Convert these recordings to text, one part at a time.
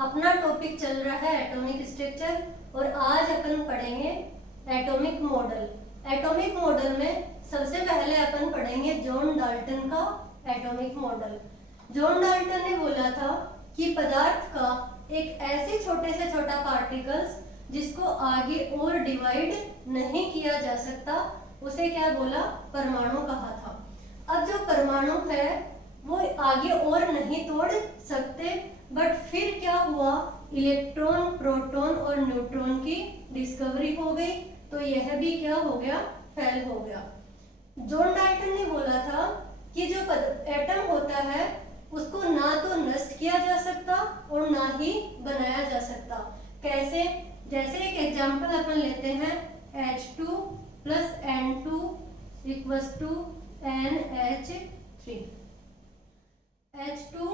अपना टॉपिक चल रहा है एटॉमिक स्ट्रक्चर और आज अपन पढ़ेंगे एटॉमिक मॉडल। एटॉमिक मॉडल में सबसे पहले अपन पढ़ेंगे जॉन डाल्टन का एटॉमिक मॉडल। जॉन डाल्टन ने बोला था कि पदार्थ का एक ऐसे छोटे से छोटा पार्टिकल्स जिसको आगे और डिवाइड नहीं किया जा सकता उसे क्या बोला, परमाणु कहा था। अब जो परमाणु है वो आगे और नहीं तोड़ सकते, बट फिर क्या हुआ, इलेक्ट्रॉन, प्रोटॉन और न्यूट्रॉन की डिस्कवरी हो गई, तो यह भी क्या हो गया, फेल हो गया। जॉन डाल्टन ने बोला था कि जो एटम होता है उसको ना तो नष्ट किया जा सकता और ना ही बनाया जा सकता। कैसे? जैसे एक एग्जांपल अपन लेते हैं, H2 plus N2 equals to NH3। H2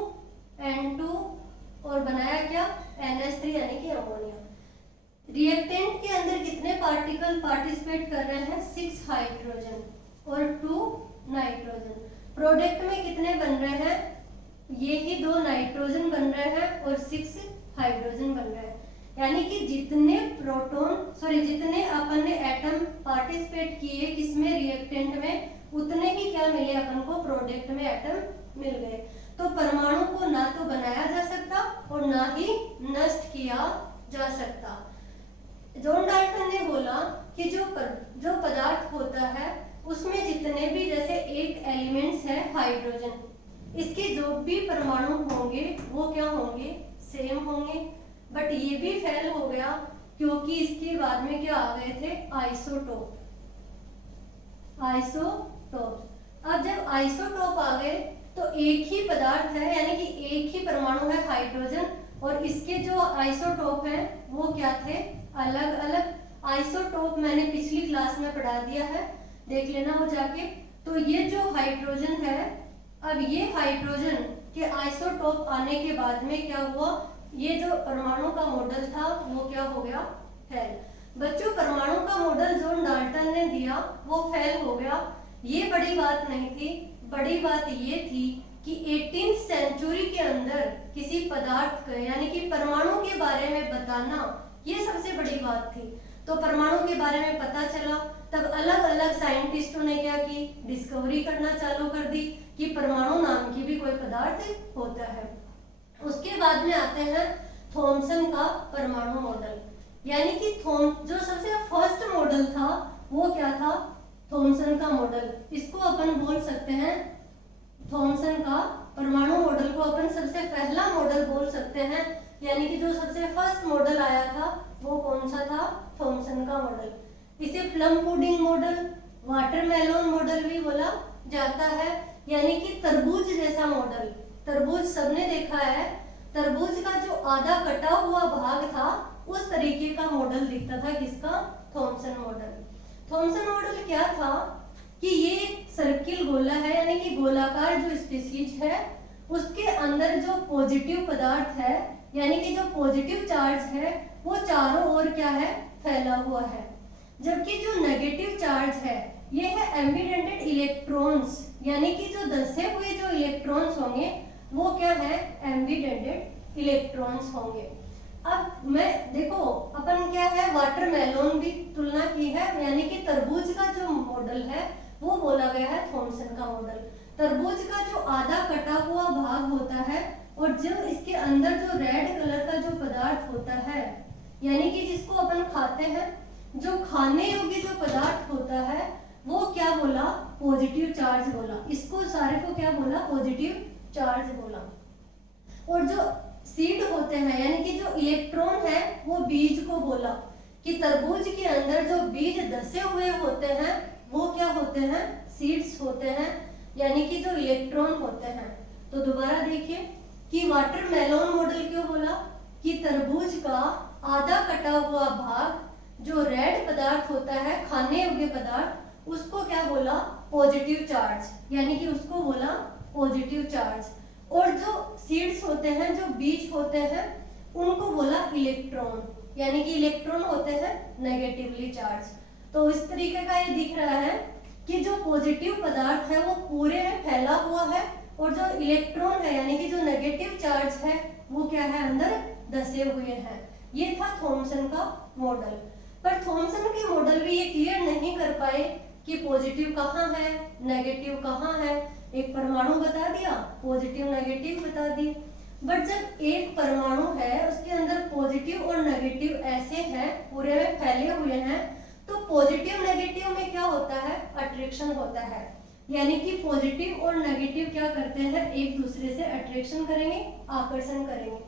N2 और बनाया क्या, NH3 यानी कि अमोनिया। रिएक्टेंट के अंदर कितने पार्टिकल पार्टिसिपेट कर रहे हैं, 6 हाइड्रोजन और 2 नाइट्रोजन। प्रोडक्ट में कितने बन रहे हैं, ये ही 2 नाइट्रोजन बन रहे हैं और 6 हाइड्रोजन बन रहे हैं। यानी कि जितने जितने अपन ने एटम पार्टिसिपेट किए किसमें, रिएक्टेंट में, उतने ही क्या मिले अपन को, प्रोडक्ट में एटम मिल गए। तो परमाणु को ना तो बनाया जा सकता और ना ही नष्ट किया जा सकता। जॉन डाल्टन ने बोला कि जो पदार्थ होता है उसमें जितने भी, जैसे एक एलिमेंट्स है हाइड्रोजन, इसके जो भी परमाणु होंगे वो क्या होंगे, सेम होंगे। बट ये भी फेल हो गया क्योंकि इसके बाद में क्या आ गए थे, आइसोटोप। अब जब आइसोटोप आ गए तो एक ही पदार्थ है, यानी कि एक ही परमाणु है हाइड्रोजन, और इसके जो आइसोटोप हैं वो क्या थे, अलग अलग। आइसोटोप मैंने पिछली क्लास में पढ़ा दिया है, देख लेना वो जाके। तो ये जो हाइड्रोजन है, अब ये हाइड्रोजन के आइसोटोप आने के बाद में क्या हुआ, ये जो परमाणु का मॉडल था वो क्या हो गया, फेल। बच्चों, परमाणु का मॉडल जॉन डाल्टन ने दिया वो फेल हो गया, ये बड़ी बात नहीं थी। बड़ी बात ये थी कि 18th सेंचुरी के अंदर किसी पदार्थ का, यानी कि परमाणु के बारे में बताना, ये सबसे बड़ी बात थी। तो परमाणु के बारे में पता चला, तब अलग अलग साइंटिस्टों ने क्या की, डिस्कवरी करना चालू कर दी कि परमाणु नाम की भी कोई पदार्थ होता है। उसके बाद में आते हैं थॉमसन का परमाणु मॉडल, यानी कि जो सबसे फर्स्ट मॉडल था वो क्या था, थॉमसन का मॉडल। इसको अपन बोल सकते हैं, थॉमसन का परमाणु मॉडल को अपन सबसे पहला मॉडल बोल सकते हैं। यानी कि जो सबसे फर्स्ट मॉडल आया था वो कौन सा था, थॉमसन का मॉडल। इसे plum pudding model, watermelon model भी बोला जाता है, यानी कि तरबूज जैसा मॉडल। तरबूज सबने देखा है, तरबूज का जो आधा कटा हुआ भाग था उस तरीके का मॉडल दिखता था, किसका, थॉमसन मॉडल। थॉमसन मॉडल क्या था कि ये सर्किल गोला है, यानी कि गोलाकार जो स्पीशीज है उसके अंदर जो पॉजिटिव पदार्थ है, यानी कि जो पॉजिटिव चार्ज है वो चारों ओर क्या है, फैला हुआ है। जबकि जो नेगेटिव चार्ज है ये है एम्बिडेंटेड इलेक्ट्रॉन्स, यानी कि जो दसे हुए जो इलेक्ट्रॉन्स होंगे वो क्या है, एम्बिडेंटेड इलेक्ट्रॉन्स होंगे। अब मैं देखो, अपन क्या है, वाटरमेलन भी तुलना की है, यानी कि तरबूज का जो मॉडल है वो बोला गया है थॉमसन का मॉडल। तरबूज का जो आधा कटा हुआ भाग होता है और जो इसके अंदर जो रेड कलर का जो पदार्थ होता है, यानी कि जिसको अपन खाते हैं, जो खाने योग्य जो पदार्थ होता है वो क्या बोला, पॉजिटिव चार्ज बोला। इसको सारे को क्या बोला, पॉजिटिव चार्ज बोला। और जो सीड होते हैं, यानी कि जो इलेक्ट्रॉन है वो बीज को बोला, कि तरबूज के अंदर जो बीज धसे हुए होते हैं वो क्या होते हैं, सीड्स होते हैं, यानी कि जो इलेक्ट्रॉन होते हैं। तो दोबारा देखिए कि वाटरमेलन मॉडल क्यों बोला, कि तरबूज का आधा कटा हुआ भाग जो रेड पदार्थ होता है, खाने योग्य पदार्थ, उसको क्या बोला, पॉजिटिव चार्ज, यानी कि उसको बोला पॉजिटिव चार्ज। और जो सीड्स होते हैं, जो बीज होते हैं, उनको बोला इलेक्ट्रॉन, यानी कि इलेक्ट्रॉन होते हैं नेगेटिवली चार्ज। तो इस तरीके का ये दिख रहा है कि जो पॉजिटिव पदार्थ है वो पूरे में फैला हुआ है और जो इलेक्ट्रॉन है, यानी कि जो नेगेटिव चार्ज है, वो क्या है, अंदर धसे हुए हैं। ये था थॉमसन का मॉडल। पर थॉमसन के मॉडल भी ये क्लियर नहीं कर पाए कि पॉजिटिव कहाँ है, नेगेटिव कहाँ है। एक परमाणु बता दिया, पॉजिटिव नेगेटिव बता दिए, बट जब एक परमाणु है उसके अंदर पॉजिटिव और नेगेटिव ऐसे हैं, पूरे में फैले हुए हैं, तो पॉजिटिव नेगेटिव में क्या होता है, अट्रैक्शन होता है। यानी कि पॉजिटिव और नेगेटिव क्या करते हैं, एक दूसरे से अट्रैक्शन करेंगे, आकर्षण करेंगे।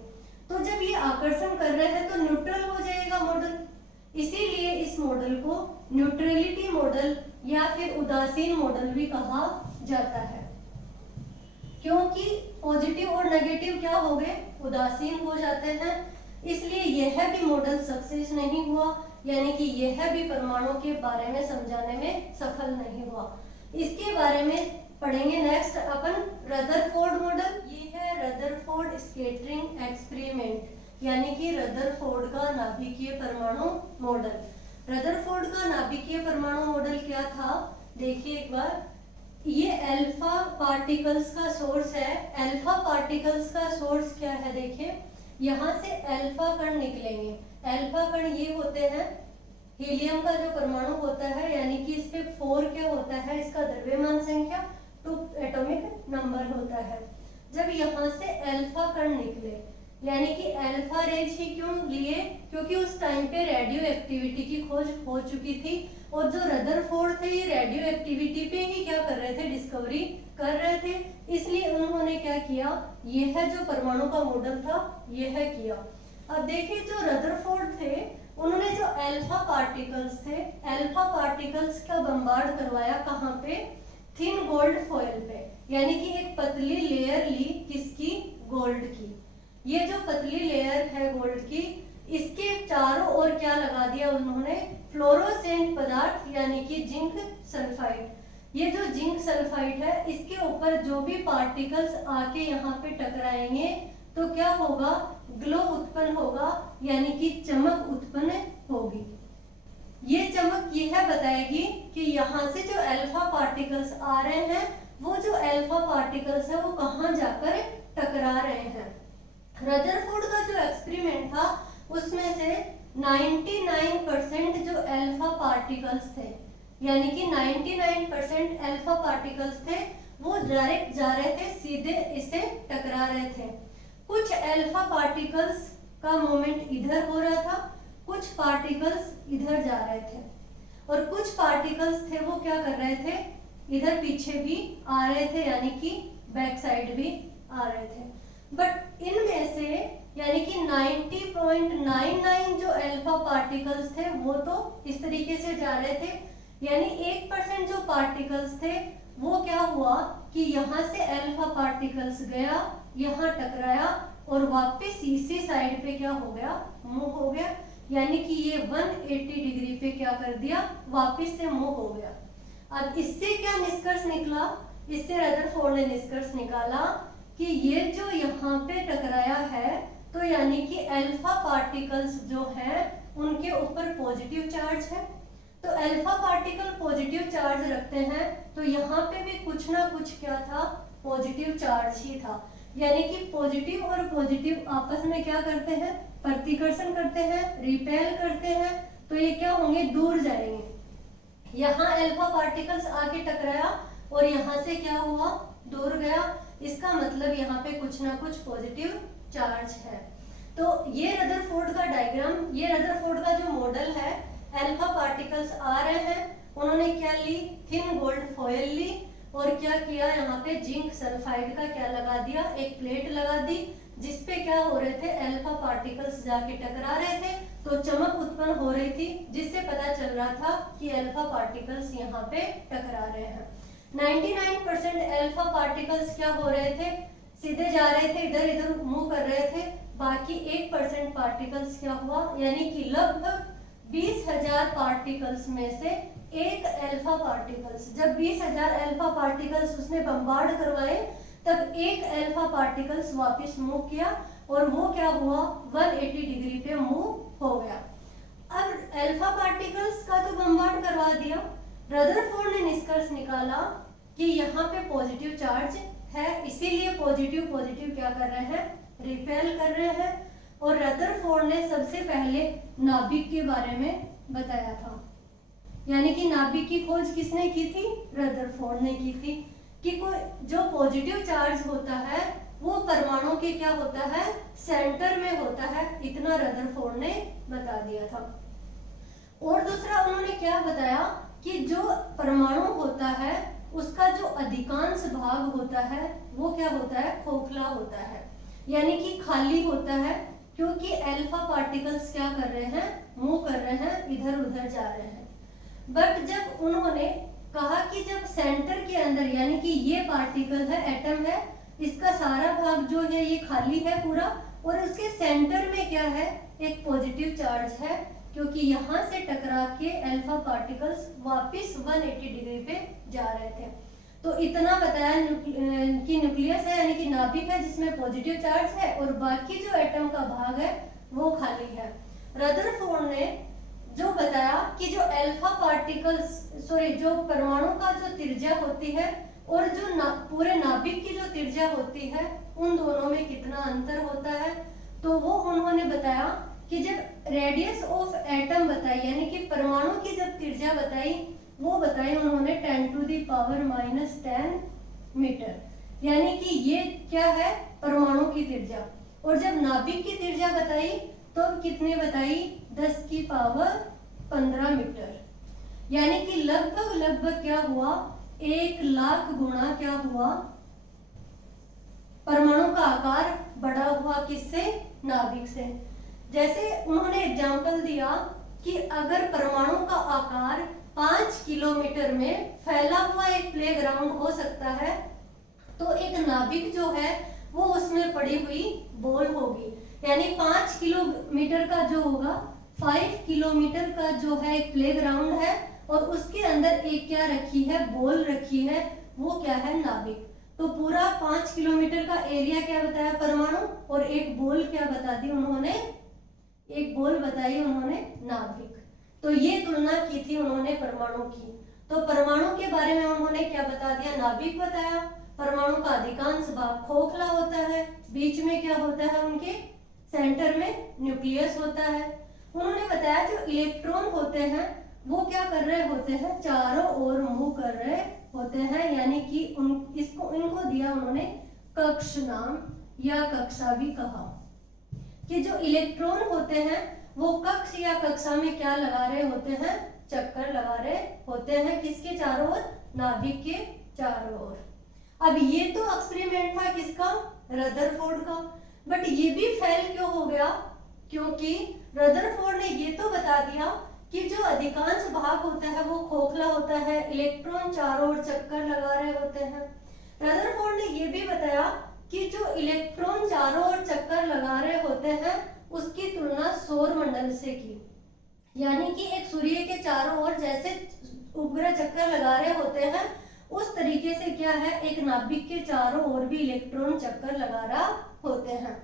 तो जब ये आकर्षण कर रहे हैं तो न्यूट्रल हो जाएगा मॉडल। इसीलिए इस मॉडल को न्यूट्रलिटी मॉडल या फिर उदासीन मॉडल भी कहा जाता है, क्योंकि पॉजिटिव और नेगेटिव क्या हो गए, उदासीन हो जाते हैं। इसलिए यह भी मॉडल सक्सेस नहीं हुआ, यानी कि यह भी परमाणु के बारे में समझाने में सफल नहीं हुआ। इसके बारे में पढ़ेंगे नेक्स्ट अपन रदरफोर्ड मॉडल। ये है रदरफोर्ड स्कैटरिंग एक्सपेरिमेंट, यानी कि रदरफोर्ड का नाभिकीय परमाणु मॉडल। रदरफोर्ड का नाभिकीय परमाणु मॉडल क्या था, देखिए एक बार। ये अल्फा पार्टिकल्स का सोर्स है। अल्फा पार्टिकल्स का सोर्स क्या है, देखिए यहाँ से अल्फा कण निकलेंगे। अल्फा कण ये होते हैं, हीलियम का जो परमाणु होता है, यानी कि इस पे 4 क्या होता है, इसका द्रव्यमान संख्या 2 एटॉमिक नंबर होता है। जब यहाँ से अल्फा कण निकले, यानी कि अल्फा रेज ही क्यों लिए, क्योंकि उस टाइम पे रेडियो एक्टिविटी की खोज हो चुकी थी, और जो रदरफोर्ड थे ये रेडियो एक्टिविटी पे ही क्या कर रहे थे, डिस्कवरी कर रहे थे। इसलिए उन्होंने क्या किया, यह जो परमाणु का मॉडल था यह किया। अब देखिए जो रदरफोर्ड थे उन्होंने जो अल्फा पार्टिकल्स थे, अल्फा पार्टिकल्स का बम्बार्ड करवाया कहाँ पे, थिन गोल्ड फॉयल पे, यानी कि एक पतली लेयर ली, किसकी, गोल्ड की। ये जो पतली लेयर है गोल्ड की, इसके चारों ओर क्या लगा दिया उन्होंने, फ्लोरोसेंट पदार्थ, यानी कि जिंक सल्फाइड। ये जो जिंक सल्फाइड है, इसके ऊपर जो भी पार्टिकल्स आके यहाँ पे टकराएंगे तो क्या होगा, ग्लो उत्पन्न होगा, यानी कि चमक उत्पन्न होगी। ये चमक यह बताएगी कि यहाँ से जो अल्फा पार्टिकल्स आ रहे हैं, वो जो अल्फा पार्टिकल्स है वो कहाँ जाकर टकरा रहे हैं। रदरफोर्ड का जो एक्सपेरिमेंट था उसमें से 99% जो अल्फा पार्टिकल्स थे, यानी कि 99% अल्फा पार्टिकल्स थे, वो डायरेक्ट जा रहे थे, सीधे इसे टकरा रहे थे। कुछ अल्फा पार्टिकल्स का मूवमेंट इधर हो रहा था, कुछ पार्टिकल्स इधर जा रहे थे, और कुछ पार्टिकल्स थे वो क्या कर रहे थे, इधर पीछे भी आ रहे थे, यानी कि बैक साइड भी आ रहे थे। बट इनमें से यानी कि 90.99 जो अल्फा पार्टिकल्स थे वो तो इस तरीके से जा रहे थे, यानी 1% जो पार्टिकल्स थे वो क्या हुआ कि यहाँ से अल्फा पार्टिकल्स गया, यहाँ टकराया और वापस इसी साइड पे क्या हो गया, मूव हो गया, यानी कि ये 180 डिग्री पे क्या कर दिया, वापस से मूव हो गया। अब इससे क्या निष्कर्ष निकला, इससे रदरफोर्ड ने निष्कर्ष निकाला कि ये जो यहाँ पे टकराया है, तो यानी कि अल्फा पार्टिकल्स जो हैं उनके ऊपर पॉजिटिव चार्ज है। तो अल्फा पार्टिकल पॉजिटिव चार्ज रखते हैं, तो यहाँ पे भी कुछ ना कुछ क्या था, पॉजिटिव चार्ज ही था। यानी कि पॉजिटिव और पॉजिटिव आपस में क्या करते हैं, प्रतिकर्षण करते हैं, रिपेल करते हैं, तो ये क्या होंगे, दूर जाएंगे। यहाँ अल्फा पार्टिकल्स आके टकराया और यहाँ से क्या हुआ, दूर गया। इसका मतलब यहाँ पे कुछ ना कुछ पॉजिटिव चार्ज है। तो ये रदरफोर्ड का डायग्राम, ये रदरफोर्ड का जो मॉडल है, अल्फा पार्टिकल्स आ रहे हैं, उन्होंने क्या ली, थिन गोल्ड फॉयल ली, और क्या किया, यहाँ पे जिंक सल्फाइड का क्या लगा दिया, एक प्लेट लगा दी, जिसपे क्या हो रहे थे, अल्फा पार्टिकल्स जाके टकरा रहे थे, तो चमक उत्पन्न हो रही थी, जिससे पता चल रहा था कि अल्फा पार्टिकल्स यहाँ पे टकरा रहे हैं। 99% अल्फा पार्टिकल्स क्या हो रहे थे, सीधे जा रहे थे, इधर इधर मूव कर रहे थे। बाकी 1% पार्टिकल्स क्या हुआ, यानी कि लगभग 20,000 पार्टिकल्स में से एक अल्फा पार्टिकल्स, जब 20,000 अल्फा पार्टिकल्स उसने बम्बार्ड करवाए, तब एक अल्फा पार्टिकल्स वापस मूव किया, और वो क्या हुआ, 180 डिग्री पे मूव हो गया। अब अल्फा पार्टिकल्स का तो बम्बार्ड करवा दिया, रदरफोर्ड ने निष्कर्ष निकाला कि यहाँ पे पॉजिटिव चार्ज है, इसीलिए पॉजिटिव पॉजिटिव क्या कर रहे हैं, रिपेल कर रहे हैं। और रदरफोर्ड ने सबसे पहले नाभिक के बारे में बताया था। यानी कि नाभिक की खोज किसने की थी? रदरफोर्ड ने की थी। कि कोई जो पॉजिटिव चार्ज होता है वो परमाणु के क्या होता है? सेंटर में होता है। इतना रदरफोर्ड ने बता दिया था। और दूसरा उन्होंने क्या बताया कि जो परमाणु होता है उसका जो अधिकांश भाग होता है वो क्या होता है? खोखला होता है, यानी कि खाली होता है, क्योंकि अल्फा पार्टिकल्स क्या कर रहे हैं? मूव कर रहे हैं, इधर उधर जा रहे हैं। बट जब उन्होंने कहा कि जब सेंटर के अंदर, यानी कि ये पार्टिकल है, एटम है, इसका सारा भाग जो है ये खाली है पूरा, और उसके सेंटर में क्या है? एक पॉजिटिव चार्ज है, क्योंकि यहाँ से टकरा के अल्फा पार्टिकल्स वापस 180 डिग्री पे जा रहे थे। तो इतना बताया कि न्यूक्लियस है, यानी कि नाभिक है जिसमें पॉजिटिव चार्ज है, और बाकी जो एटम का भाग है वो खाली है। रदरफोर्ड ने जो बताया कि जो अल्फा पार्टिकल्स जो परमाणु का जो त्रिज्या होती है और जो पूरे नाभिक की जो त्रिज्या होती है, उन दोनों में कितना अंतर होता है। तो वो उन्होंने बताया कि जब रेडियस ऑफ एटम बताई, यानी कि परमाणु की जब त्रिज्या बताई, वो बताई उन्होंने 10⁻⁻10 मीटर, यानी कि ये क्या है? परमाणु की त्रिज्या। और जब नाभिक की त्रिज्या बताई तो कितने बताई? 10⁻15 मीटर, यानी कि लगभग क्या हुआ? 1,00,000 गुना क्या हुआ? परमाणु का आकार बड़ा हुआ। किससे? नाभिक से। जैसे उन्होंने एग्जाम्पल दिया कि अगर परमाणु का आकार 5 किलोमीटर में फैला हुआ एक प्लेग्राउंड हो सकता है, तो एक नाभिक जो है वो उसमें पड़ी हुई बॉल होगी। यानी 5 किलोमीटर का जो होगा, 5 किलोमीटर का जो है एक प्लेग्राउंड है, और उसके अंदर एक क्या रखी है? बॉल रखी है। वो क्या है? नाभिक। तो पूरा 5 किलोमीटर का एरिया क्या बताया? परमाणु। और एक बॉल क्या बता दी उन्होंने? एक बॉल बताई उन्होंने, नाभिक। तो ये तुलना की थी उन्होंने परमाणु की। तो परमाणु के बारे में उन्होंने क्या बता दिया? नाभिक बताया। परमाणु का अधिकांश भाग खोखला होता है, बीच में क्या होता है? उनके सेंटर में न्यूक्लियस होता है। उन्होंने बताया जो इलेक्ट्रॉन होते हैं वो क्या कर रहे होते हैं? चारों ओर मूव कर रहे होते हैं, यानी कि इनको दिया उन्होंने कक्ष नाम, या कक्षा भी कहा। कि जो इलेक्ट्रॉन होते हैं वो कक्ष या कक्षा में क्या लगा रहे होते हैं? चक्कर लगा रहे होते हैं। किसके चारों ओर? नाभिक के चारों ओर। अब ये तो एक्सपेरिमेंट था किसका? रदरफोर्ड का। बट ये भी फेल क्यों हो गया? क्योंकि रदरफोर्ड ने ये तो बता दिया कि जो अधिकांश भाग होता है वो खोखला होता है, इलेक्ट्रॉन चारों ओर चक्कर लगा रहे होते हैं। रदरफोर्ड ने ये भी बताया कि जो इलेक्ट्रॉन चारों ओर चक्कर लगा रहे होते हैं उसकी तुलना सौर मंडल से की। यानी कि एक सूर्य के चारों ओर जैसे उपग्रह चक्कर लगा रहे होते हैं, उस तरीके से क्या है? एक नाभिक के चारों ओर भी इलेक्ट्रॉन चक्कर लगा रहा होते हैं।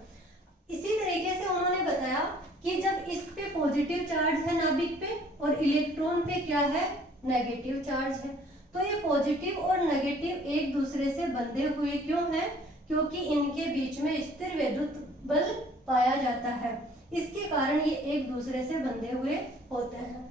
इसी तरीके से उन्होंने बताया कि जब इस पे पॉजिटिव चार्ज है नाभिक पे, और इलेक्ट्रॉन पे क्या है? नेगेटिव चार्ज है, तो ये पॉजिटिव और नेगेटिव एक दूसरे से बंधे हुए क्यों हैं? क्योंकि इनके बीच में स्थिर विद्युत बल पाया जाता है, इसके कारण ये एक दूसरे से बंधे हुए होते हैं।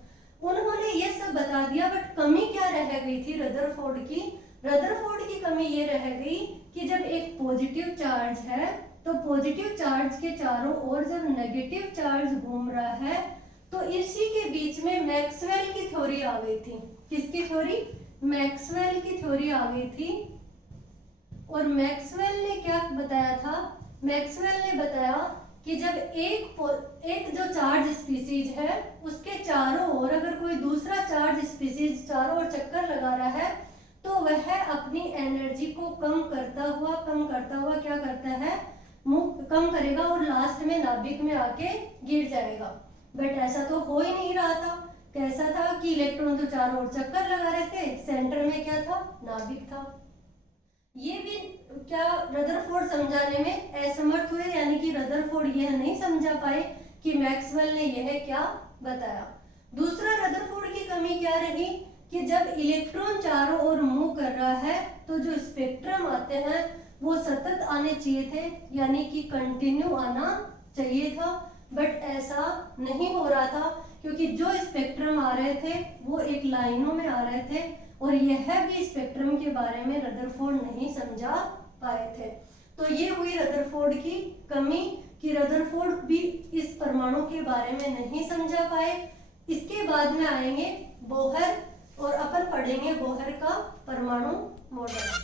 उन्होंने ये सब बता दिया, बट कमी क्या रह गई थी रदरफोर्ड की? रदरफोर्ड की कमी ये रह गई कि जब एक पॉजिटिव चार्ज है तो पॉजिटिव चार्ज के चारों ओर जब नेगेटिव चार्ज घूम रहा है, तो इसी के बीच में मैक्सवेल की थ्योरी आ गई थी। किसकी थ्योरी? मैक्सवेल की थ्योरी आ गई थी। और मैक्सवेल ने क्या बताया था? मैक्सवेल ने बताया कि जब एक जो चार्ज स्पीसीज है उसके चारों ओर अगर कोई दूसरा चार्ज स्पीसीज चारों ओर चक्कर लगा रहा है, तो वह अपनी एनर्जी को कम करता हुआ क्या करता है? कम करेगा और लास्ट में नाभिक में आके गिर जाएगा। बट ऐसा तो हो ही नहीं रहा था। कैसा था कि इलेक्ट्रॉन तो चारों ओर चक्कर लगा रहे थे, सेंटर में क्या था? नाभिक था। ये भी क्या रदरफोर्ड समझाने में असमर्थ हुए, यानी कि रदरफोर्ड यह नहीं समझा पाए कि मैक्सवेल ने यह क्या बताया। दूसरा रदरफोर्ड की कमी क्या रही कि जब इलेक्ट्रॉन चारों ओर मूव कर रहा है तो जो स्पेक्ट्रम आते हैं वो सतत आने चाहिए थे, यानी कि कंटिन्यू आना चाहिए था, बट ऐसा नहीं हो रहा था क्योंकि जो स्पेक्ट्रम आ रहे थे वो एक लाइनों में आ रहे थे और यह भी स्पेक्ट्रम के बारे में रदरफोर्ड नहीं समझा पाए थे। तो ये हुई रदरफोर्ड की कमी कि रदरफोर्ड भी इस परमाणु के बारे में नहीं समझा पाए। इसके बाद में आएंगे बोहर और अपन पढ़ेंगे बोहर का परमाणु मॉडल।